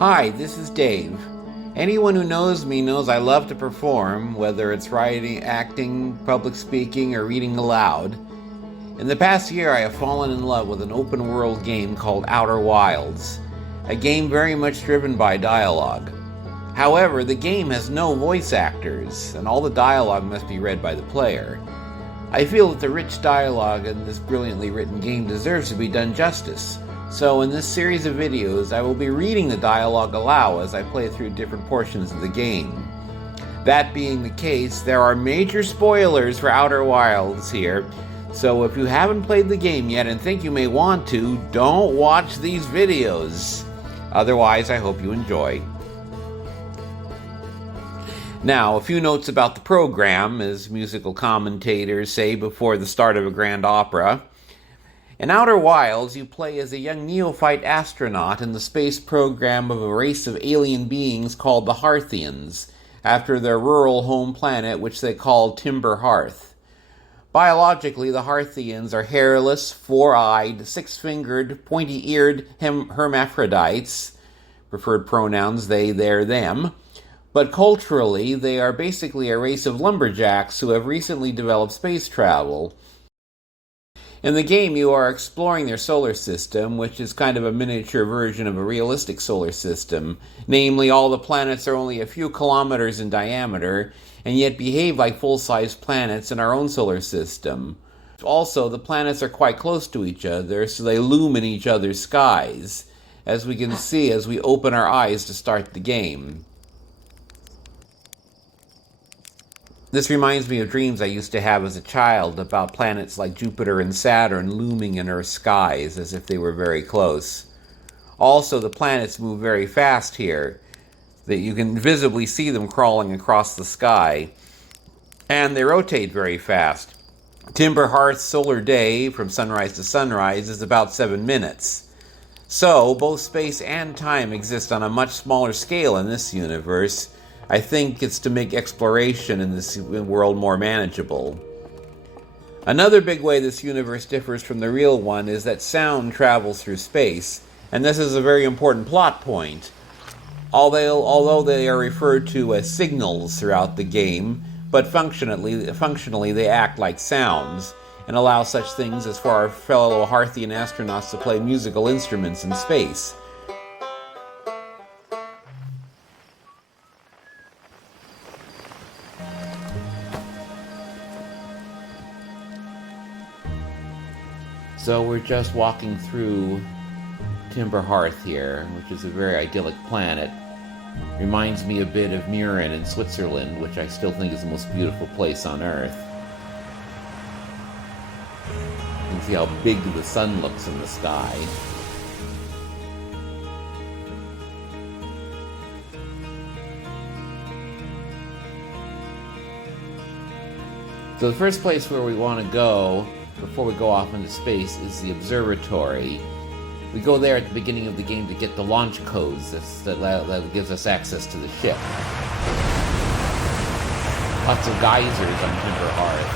Hi, this is Dave. Anyone who knows me knows I love to perform, whether it's writing, acting, public speaking, or reading aloud. In the past year, I have fallen in love with an open-world game called Outer Wilds, a game very much driven by dialogue. However, the game has no voice actors, and all the dialogue must be read by the player. I feel that the rich dialogue in this brilliantly written game deserves to be done justice. So in this series of videos, I will be reading the dialogue aloud as I play through different portions of the game. That being the case, there are major spoilers for Outer Wilds here, so if you haven't played the game yet and think you may want to, don't watch these videos. Otherwise, I hope you enjoy. Now, a few notes about the program, as musical commentators say before the start of a grand opera. In Outer Wilds, you play as a young neophyte astronaut in the space program of a race of alien beings called the Hearthians, after their rural home planet, which they call Timber Hearth. Biologically, the Hearthians are hairless, four-eyed, six-fingered, pointy-eared hermaphrodites, preferred pronouns they, their, them. But culturally, they are basically a race of lumberjacks who have recently developed space travel. In the game, you are exploring their solar system, which is kind of a miniature version of a realistic solar system. Namely, all the planets are only a few kilometers in diameter, and yet behave like full-sized planets in our own solar system. Also, the planets are quite close to each other, so they loom in each other's skies, as we can see as we open our eyes to start the game. This reminds me of dreams I used to have as a child about planets like Jupiter and Saturn looming in Earth's skies as if they were very close. Also, the planets move very fast here, that you can visibly see them crawling across the sky, and they rotate very fast. Timber Hearth's solar day, from sunrise to sunrise, is about 7 minutes. So, both space and time exist on a much smaller scale in this universe. I think it's to make exploration in this world more manageable. Another big way this universe differs from the real one is that sound travels through space, and this is a very important plot point. Although they are referred to as signals throughout the game, but functionally they act like sounds, and allow such things as for our fellow Hearthian astronauts to play musical instruments in space. So we're just walking through Timber Hearth here, which is a very idyllic planet. Reminds me a bit of Murin in Switzerland, which I still think is the most beautiful place on Earth. You can see how big the sun looks in the sky. So the first place where we want to go before we go off into space is the observatory. We go there at the beginning of the game to get the launch codes that gives us access to the ship. Lots of geysers on Timber Hearth.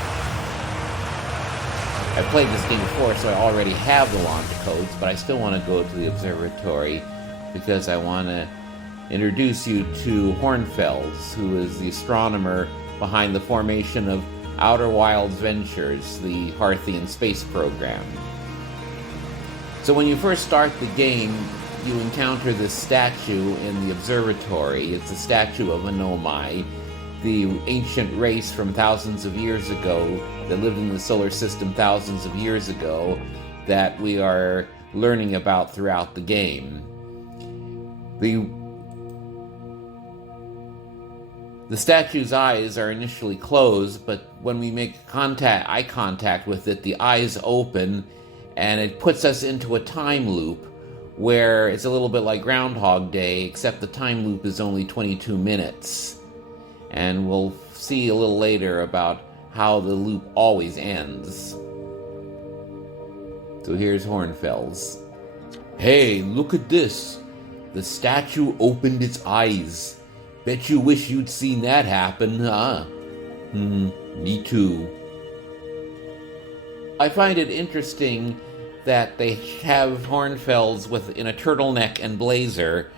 I've played this game before, so I already have the launch codes, but I still want to go to the observatory because I want to introduce you to Hornfels, who is the astronomer behind the formation of Outer Wilds Ventures, the Hearthian space program. So when you first start the game, you encounter this statue in the observatory. It's a statue of Anomai, the ancient race from thousands of years ago that lived in the solar system thousands of years ago that we are learning about throughout the game. The statue's eyes are initially closed, but when we make eye contact with it, the eyes open, and it puts us into a time loop where it's a little bit like Groundhog Day, except the time loop is only 22 minutes. And we'll see a little later about how the loop always ends. So here's Hornfels. Hey, look at this. The statue opened its eyes. Bet you wish you'd seen that happen, huh? Me too. I find it interesting that they have Hornfels in a turtleneck and blazer,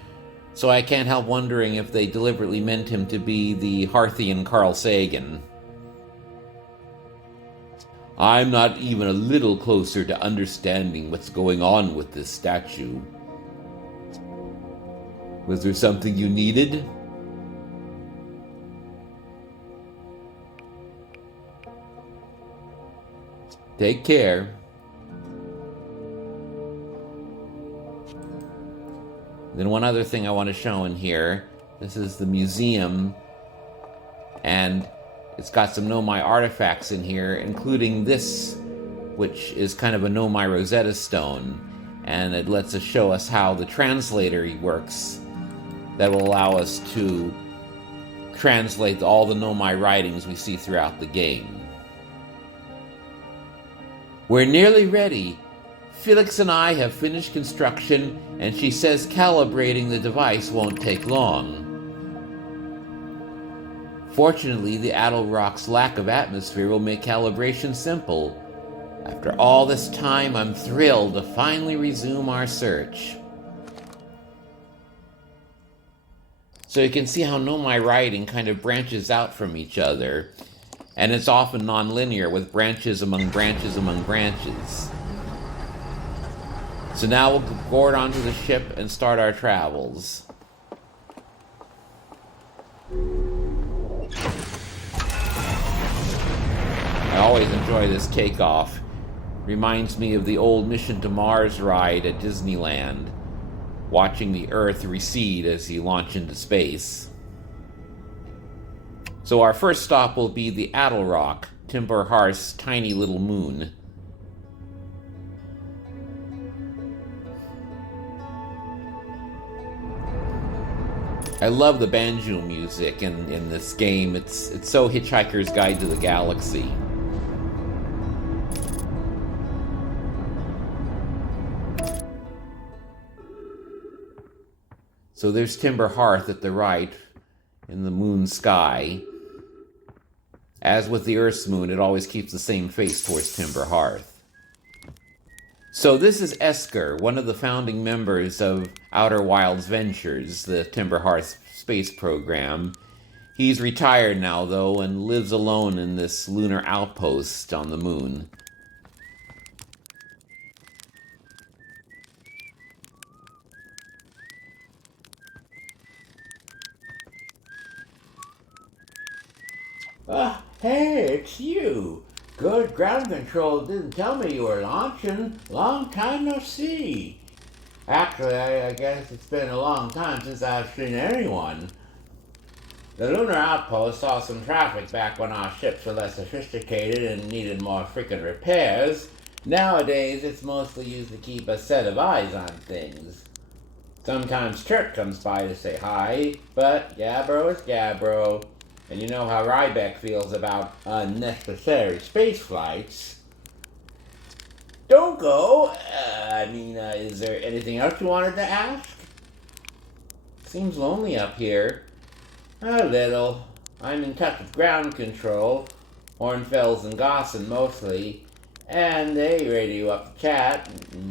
So I can't help wondering if they deliberately meant him to be the Hearthian Carl Sagan. I'm not even a little closer to understanding what's going on with this statue. Was there something you needed? Take care. Then one other thing I want to show in here. This is the museum, and it's got some Nomai artifacts in here, including this, which is kind of a Nomai Rosetta Stone, and it lets us show us how the translator works that will allow us to translate all the Nomai writings we see throughout the game. We're nearly ready. Felix and I have finished construction, and she says calibrating the device won't take long. Fortunately, the Addle Rock's lack of atmosphere will make calibration simple. After all this time, I'm thrilled to finally resume our search. So you can see how Nomai writing kind of branches out from each other, and it's often non-linear with branches among branches among branches. So now we'll board onto the ship and start our travels. I always enjoy this takeoff. Reminds me of the old Mission to Mars ride at Disneyland, watching the Earth recede as you launch into space. So our first stop will be the Addle Rock, Timber Hearth's tiny little moon. I love the banjo music in this game. It's so Hitchhiker's Guide to the Galaxy. So there's Timber Hearth at the right in the moon sky. As with the Earth's moon, it always keeps the same face towards Timber Hearth. So this is Esker, one of the founding members of Outer Wilds Ventures, the Timber Hearth space program. He's retired now, though, and lives alone in this lunar outpost on the moon. Hey, it's you. Good ground control didn't tell me you were launching. Long time no see. Actually, I guess it's been a long time since I've seen anyone. The Lunar Outpost saw some traffic back when our ships were less sophisticated and needed more frequent repairs. Nowadays, it's mostly used to keep a set of eyes on things. Sometimes Turk comes by to say hi, but Gabbro is Gabbro. And you know how Ryback feels about unnecessary space flights. Don't go. Is there anything else you wanted to ask? Seems lonely up here. A little. I'm in touch with ground control, Hornfells and Gosson mostly, and they radio up the chat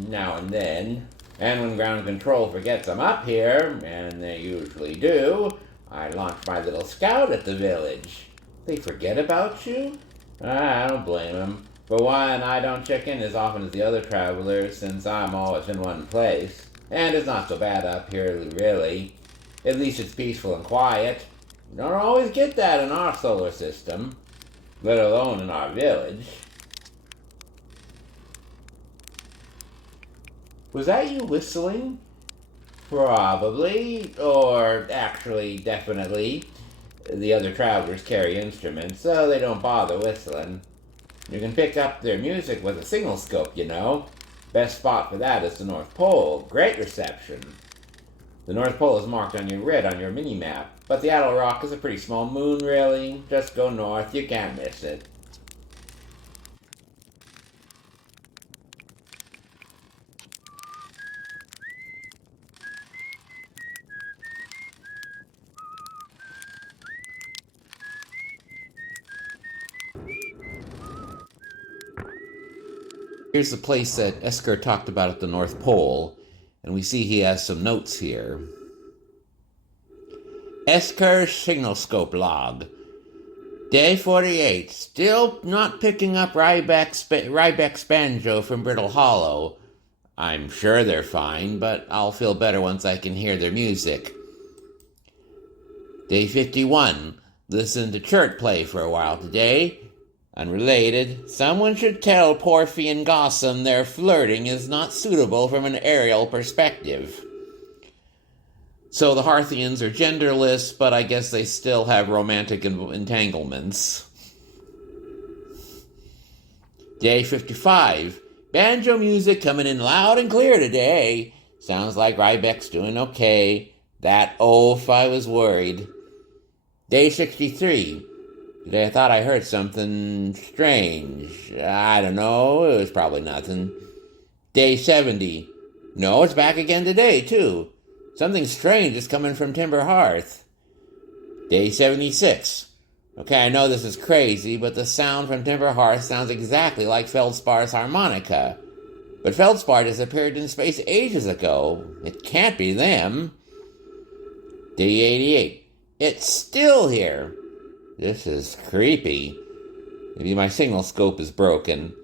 now and then. And when ground control forgets I'm up here, and they usually do, I launch my little scout at the village. They forget about you? I don't blame them. For one, I don't check in as often as the other travelers, since I'm always in one place. And it's not so bad up here, really. At least it's peaceful and quiet. You don't always get that in our solar system, let alone in our village. Was that you whistling? Probably, or actually, definitely. The other travelers carry instruments, so they don't bother whistling. You can pick up their music with a signal scope, you know. Best spot for that is the North Pole. Great reception. The North Pole is marked on your red on your mini-map, but the Addle Rock is a pretty small moon, really. Just go north, you can't miss it. Here's the place that Esker talked about at the North Pole, and we see he has some notes here. Esker signal scope log. Day 48. Still not picking up Rybeck's banjo from Brittle Hollow. I'm sure they're fine, but I'll feel better once I can hear their music. Day 51. Listened to Chert play for a while today. Unrelated, someone should tell Porphy and Gossam their flirting is not suitable from an aerial perspective. So the Hearthians are genderless, but I guess they still have romantic entanglements. Day 55. Banjo music coming in loud and clear today. Sounds like Rybeck's doing okay. That oaf, I was worried. Day 63. Today I thought I heard something strange. I don't know, it was probably nothing. Day 70. No, it's back again today, too. Something strange is coming from Timber Hearth. Day 76. Okay, I know this is crazy, but the sound from Timber Hearth sounds exactly like Feldspar's harmonica. But Feldspar disappeared in space ages ago. It can't be them. Day 88. It's still here. This is creepy. Maybe my signal scope is broken.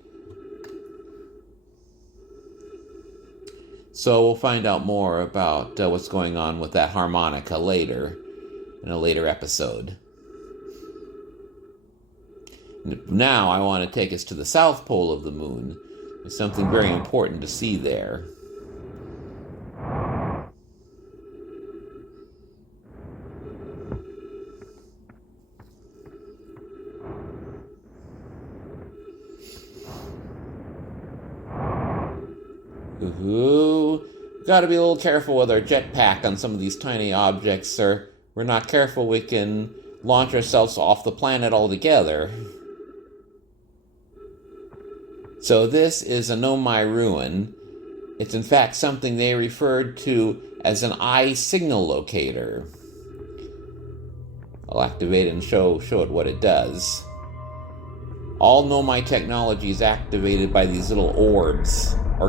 So we'll find out more about what's going on with that harmonica later, in a later episode. Now I want to take us to the south pole of the moon. There's something very important to see there. Ooh, gotta be a little careful with our jetpack on some of these tiny objects, sir. If we're not careful, we can launch ourselves off the planet altogether. So this is a Nomai ruin. It's in fact something they referred to as an eye signal locator. I'll activate it and show it what it does. All Nomai technology is activated by these little orbs, or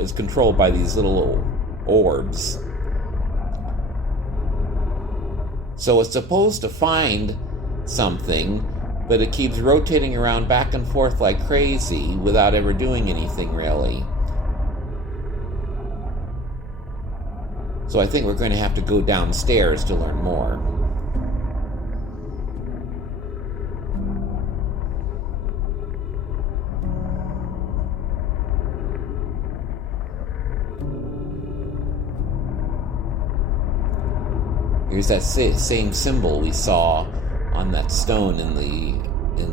is controlled by these little orbs. So it's supposed to find something, but it keeps rotating around back and forth like crazy without ever doing anything really. So I think we're going to have to go downstairs to learn more. Here's that same symbol we saw on that stone in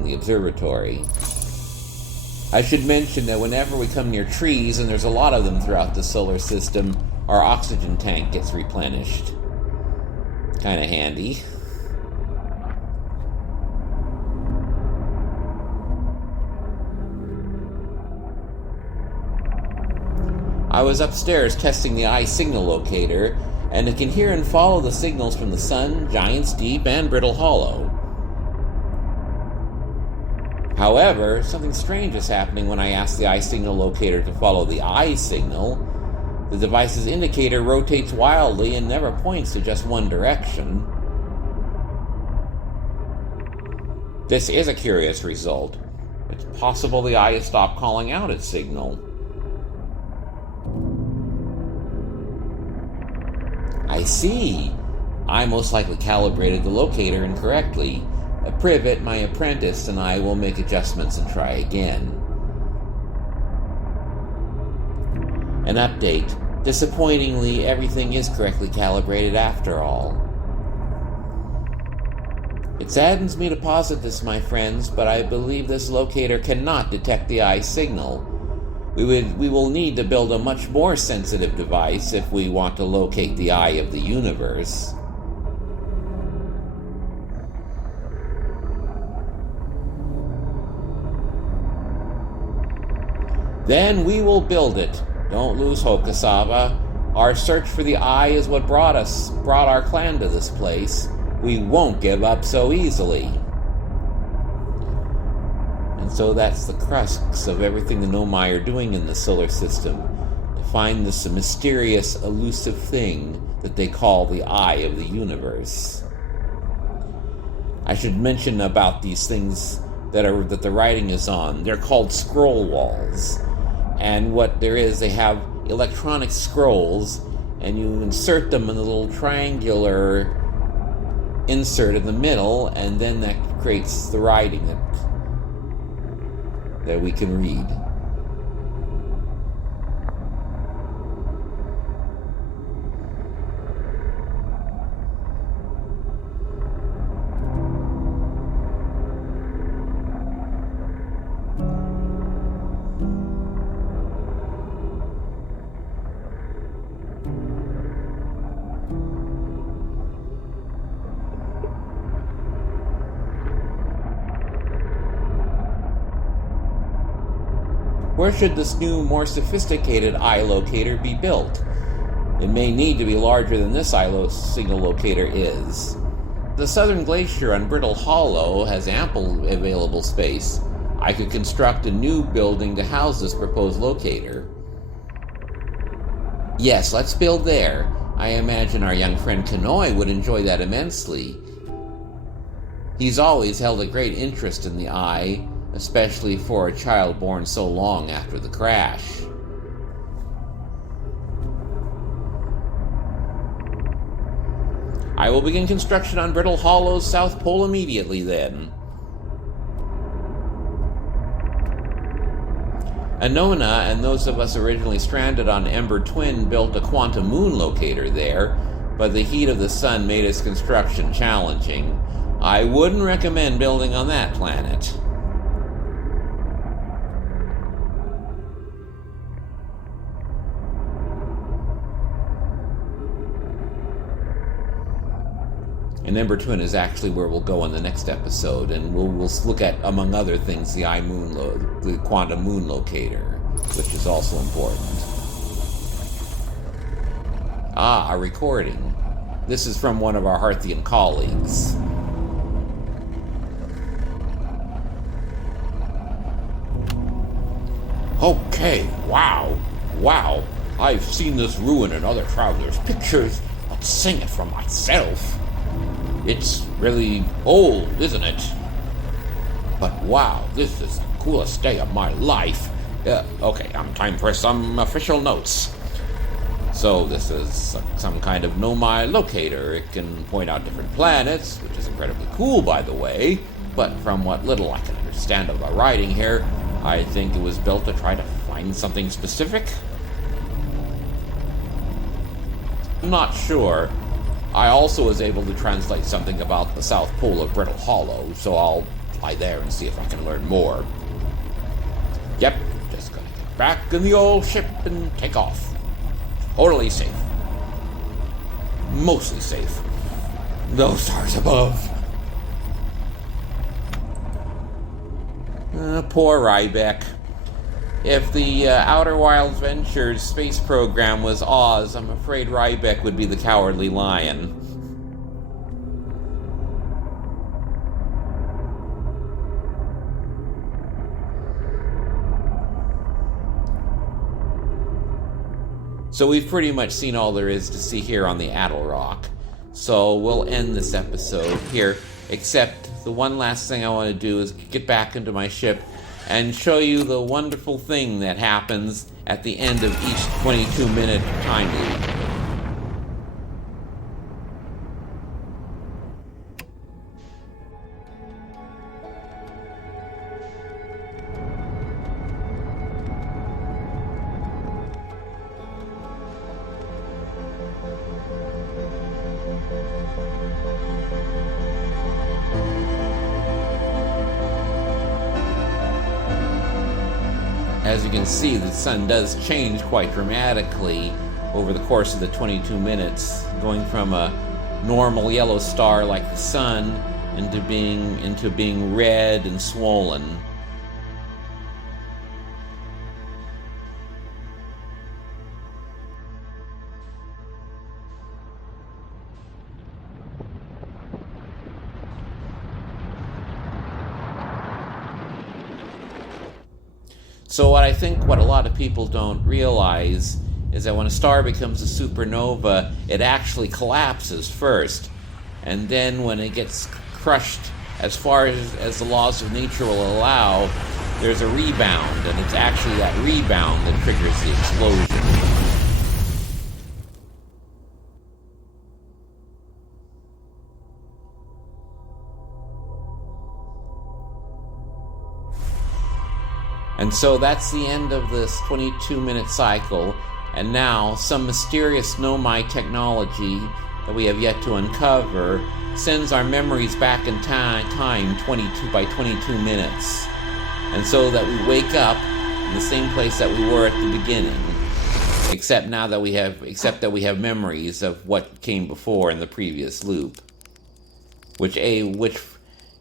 the observatory. I should mention that whenever we come near trees, and there's a lot of them throughout the solar system, our oxygen tank gets replenished. Kind of handy. I was upstairs testing the eye signal locator, and it can hear and follow the signals from the Sun, Giant's Deep, and Brittle Hollow. However, something strange is happening when I ask the eye signal locator to follow the eye signal. The device's indicator rotates wildly and never points to just one direction. This is a curious result. It's possible the eye has stopped calling out its signal. I see. I most likely calibrated the locator incorrectly. Privet, my apprentice, and I will make adjustments and try again. An update. Disappointingly, everything is correctly calibrated after all. It saddens me to posit this, my friends, but I believe this locator cannot detect the eye signal. We will need to build a much more sensitive device if we want to locate the eye of the universe. Then we will build it. Don't lose hope, Cassava. Our search for the eye is what brought our clan to this place. We won't give up so easily. And so that's the crux of everything the Nomai are doing in the solar system, to find this mysterious, elusive thing that they call the eye of the universe. I should mention about these things that the writing is on. They're called scroll walls. And what there is, they have electronic scrolls, and you insert them in a little triangular insert in the middle, and then that creates the writing that we can read. Where should this new, more sophisticated eye locator be built? It may need to be larger than this signal locator is. The southern glacier on Brittle Hollow has ample available space. I could construct a new building to house this proposed locator. Yes, let's build there. I imagine our young friend Kanoi would enjoy that immensely. He's always held a great interest in the eye, especially for a child born so long after the crash. I will begin construction on Brittle Hollow's South Pole immediately then. Anona and those of us originally stranded on Ember Twin built a quantum moon locator there, but the heat of the sun made its construction challenging. I wouldn't recommend building on that planet. And Ember Twin is actually where we'll go in the next episode, and we'll look at, among other things, the the quantum moon locator, which is also important. Ah, a recording. This is from one of our Hearthian colleagues. Okay, wow. I've seen this ruin in other travelers' pictures, but seeing it for myself, it's really old, isn't it? But wow, this is the coolest day of my life. Okay, time for some official notes. So this is some kind of Nomai locator. It can point out different planets, which is incredibly cool, by the way. But from what little I can understand of the writing here, I think it was built to try to find something specific. I'm not sure. I also was able to translate something about the South Pole of Brittle Hollow, so I'll fly there and see if I can learn more. Yep, just gonna get back in the old ship and take off. Totally safe. Mostly safe. No stars above. Poor Rybeck. If the Outer Wilds Ventures space program was Oz, I'm afraid Rybeck would be the cowardly lion. So we've pretty much seen all there is to see here on the Addle Rock. So we'll end this episode here, except the one last thing I want to do is get back into my ship and show you the wonderful thing that happens at the end of each 22-minute time loop. As you can see, the sun does change quite dramatically over the course of the 22 minutes, going from a normal yellow star like the sun into being red and swollen. So what a lot of people don't realize is that when a star becomes a supernova, it actually collapses first. And then when it gets crushed as far as the laws of nature will allow, there's a rebound, and it's actually that rebound that triggers the explosion. And so that's the end of this 22-minute cycle, and now some mysterious Nomai technology that we have yet to uncover sends our memories back in time 22 by 22 minutes. And so that we wake up in the same place that we were at the beginning, except that we have memories of what came before in the previous loop, which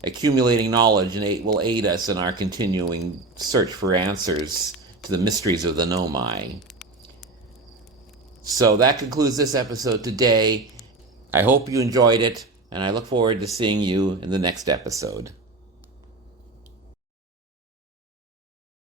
accumulating knowledge will aid us in our continuing search for answers to the mysteries of the Nomai. So that concludes this episode today. I hope you enjoyed it, and I look forward to seeing you in the next episode.